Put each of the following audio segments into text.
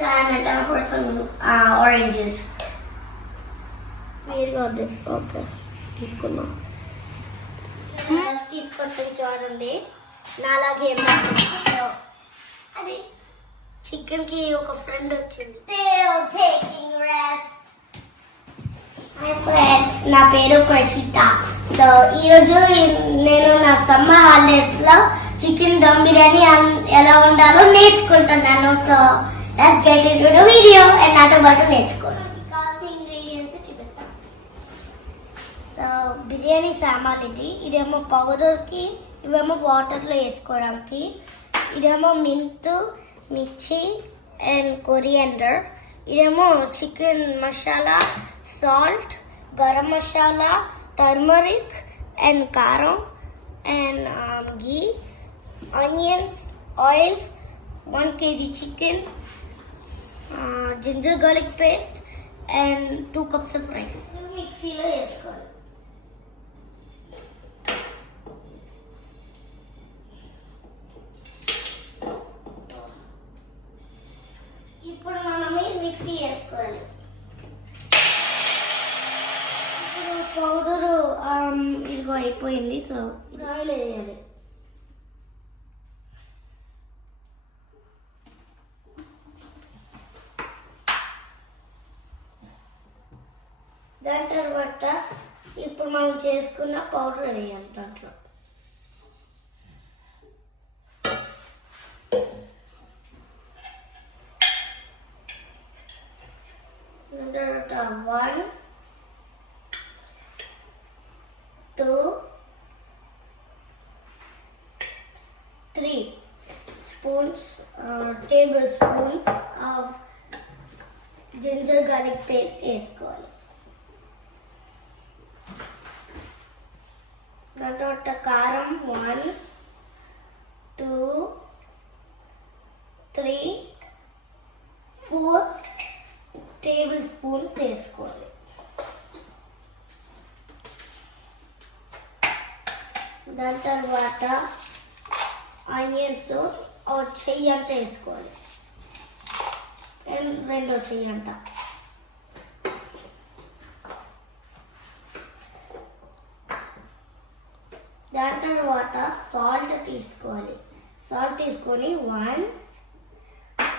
time and time for some oranges. వేడిగా వద్దు. Okay తీసుకున్నాం. తీసుకొస్తాం చూడండి. నాలాగే అది చికెన్కి ఒక ఫ్రెండ్ వచ్చింది. హాయ్ ఫ్రెండ్స్, నా పేరు ప్రశిత. సో ఈరోజు నేను నా సమ్మర్ హాలిడేస్లో చికెన్ దమ్ బిర్యానీ ఎలా ఉండాలో నేర్చుకుంటున్నాను. So let's get into the video and నాతో పాటు నేర్చుకోవాలి. కావాల్సిన ఇంగ్రీడియంట్స్ చూపిస్తాను. సో బిర్యానీ సామాన్లు ఇదేమో పౌడర్కి, ఇవేమో వాటర్లో వేసుకోవడానికి, ఇదేమో మింట్, మిర్చి అండ్ కొరియాండర్, ఇదేమో chicken masala, salt, garam masala, turmeric and కారం and ghee, onion, oil, 1 kg chicken, ginger garlic paste and 2 cups of rice. మిక్సీలో వేసుకోవాలి. ఇప్పుడు మనం మిక్సీ వేసుకోవాలి. ఇప్పుడు పౌడరు ఇదిగో అయిపోయింది. సో ఆయిల్ వేయాలి. దాని తర్వాత ఇప్పుడు మనం చేసుకున్న పౌడర్ వేయాలి దాంట్లో. దాని తర్వాత 1, 2, 3 tablespoons of ginger garlic paste వేసుకోవాలి. దాని తర్వాత కారం 1, 2, 3, 4 tablespoons వేసుకోవాలి. దాని తర్వాత ఆనియన్స్ చెయ్యి అంట వేసుకోవాలి. రెండో చెయ్యి అంట. దాని తర్వాత సాల్ట్ తీసుకోవాలి. సాల్ట్ తీసుకొని 1,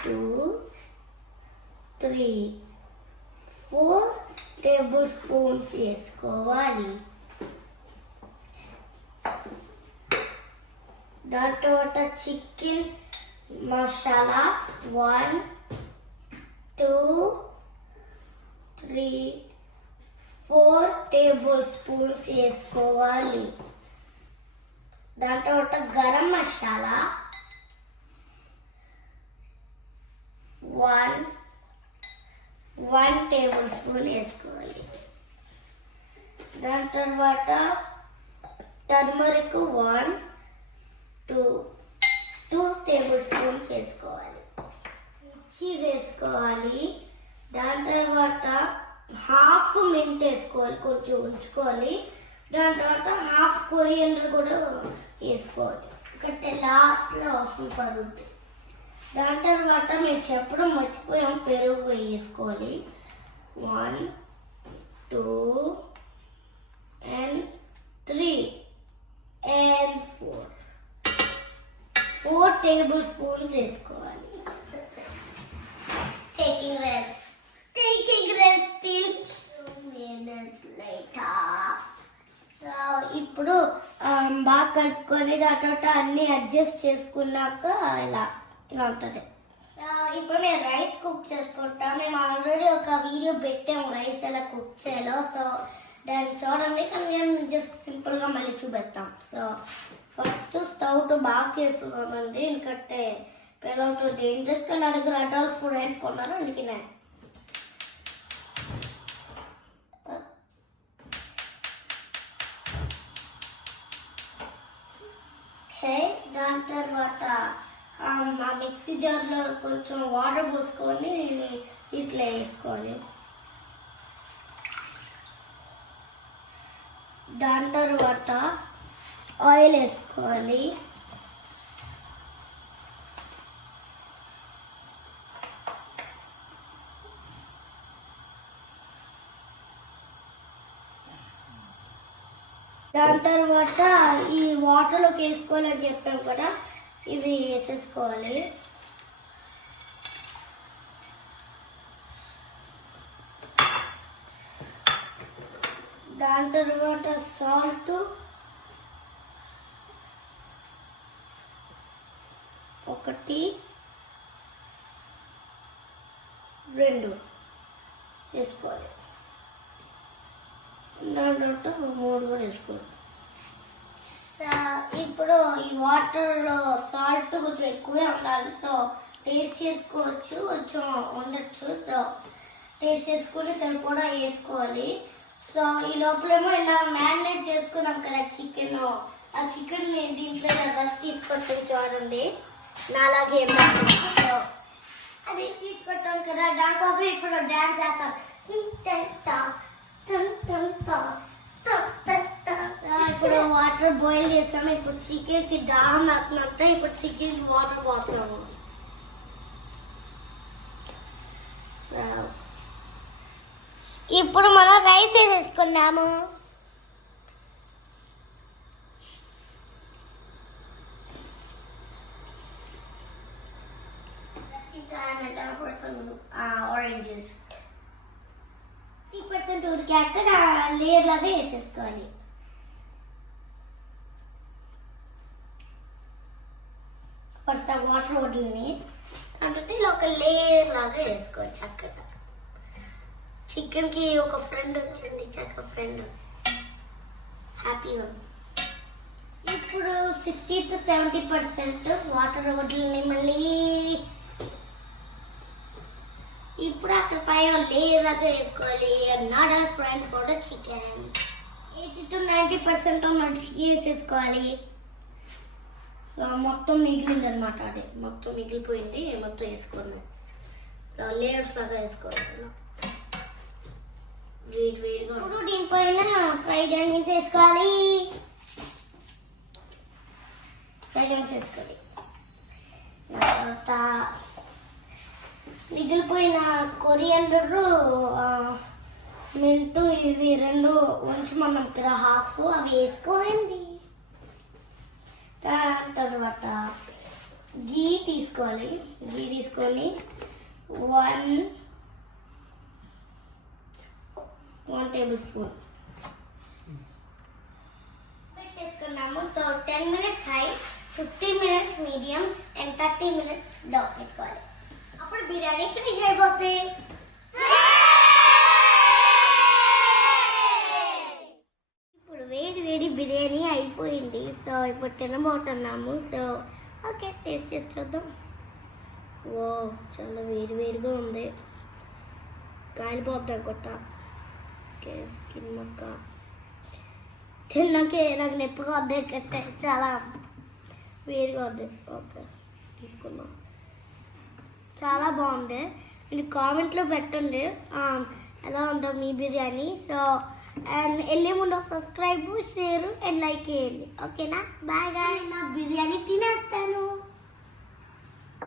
2, 3, 4 tablespoons వేసుకోవాలి. దాని తర్వాత చికెన్ మసాలా 1, 2, 3, 4 tablespoons వేసుకోవాలి. దాని తర్వాత గరం మసాలా 1 tablespoon వేసుకోవాలి. దాని తర్వాత టర్మరిక్ 1, 2 tablespoons వేసుకోవాలి. మిర్చి వేసుకోవాలి. దాని తర్వాత హాఫ్ మింట్ వేసుకోవాలి, కొంచెం ఉంచుకోవాలి. దాని తర్వాత హాఫ్ కొరియాండర్ కూడా వేసుకోవాలి. ఒకటి లాస్ట్లో అవసరం పడుతుంది. దాని తర్వాత మేము చెప్పడం మర్చిపోయాం, పెరుగు వేసుకోవాలి. 1, 2 and 3 and 4 tablespoons వేసుకోవాలి. Taking rest till 2 minutes later. So ఇప్పుడు బాగా కలుపుకొని దాని తర్వాత అన్నీ అడ్జస్ట్ చేసుకున్నాక ఇలా ఉంటుంది. ఇప్పుడు నేను రైస్ కుక్ చేసుకుంటాను. మేము ఆల్రెడీ ఒక వీడియో పెట్టాము రైస్ ఎలా కుక్ చేయాలో. సో దాన్ని చూడండి, కానీ నేను జస్ట్ సింపుల్గా మళ్ళీ చూపెడతాం. సో ఫస్ట్ స్టవ్ బాగా కేర్ఫుల్గా ఉండండి, ఎందుకంటే పిల్లలతో డేంజరస్గా నా దగ్గర అడల్ట్స్ కూడా వెళ్ళిపోన్నారు, అందుకే నేను దాని తర్వాత ఆ మిక్సీ జార్లో కొంచెం వాటర్ పోసుకొని ఇట్లా వేసుకోవాలి. దాని తర్వాత ఆయిల్ వేసుకోవాలి. వాటర్లోకి వేసుకోవాలని చెప్పాం కదా, ఇవి వేసేసుకోవాలి. దాని తర్వాత సాల్ట్, ఒకటి 2 వేసుకోవాలి. దాని తర్వాత 3 కూడా వేసుకోవాలి. ఇప్పుడు ఈ వాటర్లో సాల్ట్ కొంచెం ఎక్కువే ఉండాలి. సో టేస్ట్ చేసుకోవచ్చు, కొంచెం ఉండొచ్చు. సో టేస్ట్ చేసుకుని సరిపడా వేసుకోవాలి. సో ఈ లోపలేమో ఇలా మ్యారినేట్ చేసుకున్నాం కదా చికెన్, ఆ చికెన్ దీంట్లో ఫస్ట్ తీసుకొచ్చి చూడండి, నాలాగే సో అది తీసుకొచ్చాం కదా. దానికోసం ఇప్పుడు డ్యాన్స్ చేస్తాం. ఇప్పుడు వాటర్ బాయిల్ చేస్తాము. ఇప్పుడు చికెన్ కి దాహం అవుతున్నట్టు ఇప్పుడు చికెన్ కి వాటర్ పోతున్నాము. ఇప్పుడు మనం రైస్ వేసేసుకున్నాము. ఆరెంజెస్ 30% ఉడికాక లేయర్ లాగా వేసేసుకోవాలి. ఫస్ట్ ఆ వాటర్ వదిలిని అంటే ఇలా ఒక లేయర్ లాగా వేసుకోవాలి. చక్కగా చికెన్ కి ఒక ఫ్రెండ్ వచ్చింది, చక్కగా ఫ్రెండ్ హ్యాపీగా ఉంది. ఇప్పుడు 60 to 70% వాటర్ వదిలిని మళ్ళీ ఇప్పుడు అక్కడ పైన లేయర్ లాగా వేసుకోవాలి. another friend for the chicken. 80 to 90% వేసేసుకోవాలి. సో మొత్తం మిగిలింది అనమాట, అది మొత్తం మిగిలిపోయింది, మొత్తం వేసుకున్నాం. లేయర్స్ లాగా వేసుకోవాలి. వేడిగా ఇప్పుడు దీనిపైన ఫ్రైడ్ ఆనియన్స్ వేసుకోవాలి. ఫ్రైడ్ ఆనియన్స్ వేసుకోవాలి. తర్వాత మిగిలిపోయిన కొరియాండర్, మింటు ఇవి 2 ఉంచమన్నాం కదా, హాఫ్ అవి వేసుకోండి. దాని తర్వాత గీ తీసుకోవాలి. గీ తీసుకొని 1 tablespoon పెట్టేసుకున్నాము. So 10 minutes high, 15 minutes medium and 30 minutes లో పెట్టుకోవాలి. అప్పుడు బిర్యానీ ఫినిష్ అయిపోతుంది. ఇప్పుడు వేడి వేడి బిర్యానీ అయిపోయింది. సో ఇప్పుడు తినబోతున్నాము. సో ఓకే, టేస్ట్ చేసి చూద్దాం. ఓ చాలా వేడి వేడిగా ఉంది, కాలిపోద్దాం కొట్ట. ఓకే, స్కిన్ మొక్క తిన్నాకే నాకు నొప్పిగా ఉంది, కట్టే చాలా వేడిగా ఉంది. ఓకే తీసుకున్నాం, చాలా బాగుంది. మీరు కామెంట్లో పెట్టండి ఎలా ఉందో మీ బిర్యానీ. సో అండ్ వెళ్ళే ముందు సబ్స్క్రైబ్, షేర్ అండ్ లైక్ చేయండి. ఓకేనా? బాయ్ గాయ్స్, నా బిర్యానీ తినేస్తాను.